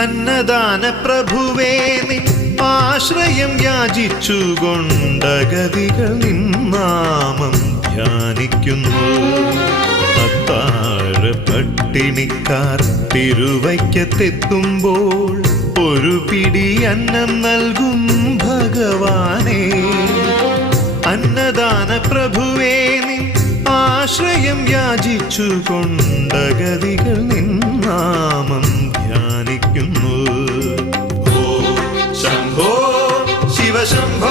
അന്നദാന പ്രഭുവേ നിൻ ആശ്രയം യാചിച്ചുകൊണ്ടഗതികൾ നിന്നാമം ധ്യാനിക്കുന്നു. അത്താഴ പട്ടിണിക്കാർ തിരുവയ്ക്കത്തെത്തുമ്പോൾ ഒരു പിടി അന്നം നൽകും ഭഗവാനേ. അന്നദാന പ്രഭുവേ നിൻ ആശ്രയം യാചിച്ചുകൊണ്ടഗതികൾ നിന്നാമം ധ്യാനിക്കുന്നു. ഓ ശംഭോ ശിവശംഭോ